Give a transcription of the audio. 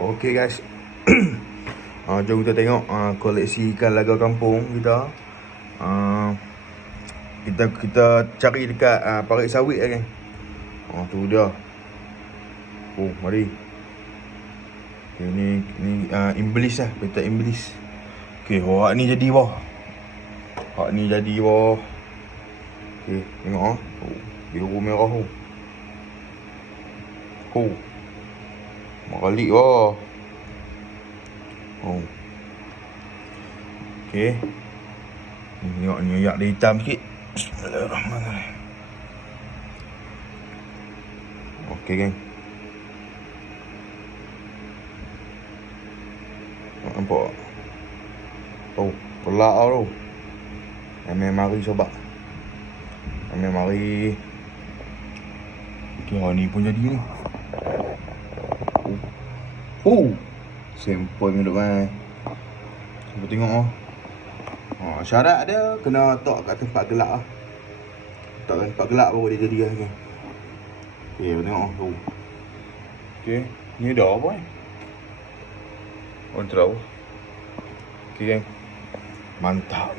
Okey guys. Jom kita tengok koleksi ikan laga kampung kita. Kita cari dekat Parit Sawit lah kan. Tu dia. Mari. Okay, ni Iblis lah, petak Iblis. Okey, hak ni jadi boh. Okey, tengok biru merah tu. Makalik boh. Okey. Ni tengok ni ayak dia hitam sikit. Bismillahirrahmanirrahim. Okey geng. Nampak? Pelak tau tu. Mari sobat. Mari. Okey, ni pun jadi ni. Sampel ni duk kan. Cuba tengok syarat dia kena letak kat tempat gelap lah. Letak kat tempat gelap baru dia jadi lah kan. Okey, tengok tu. Okey, ni dah apa ni? Tahu. Okey geng. Mantap.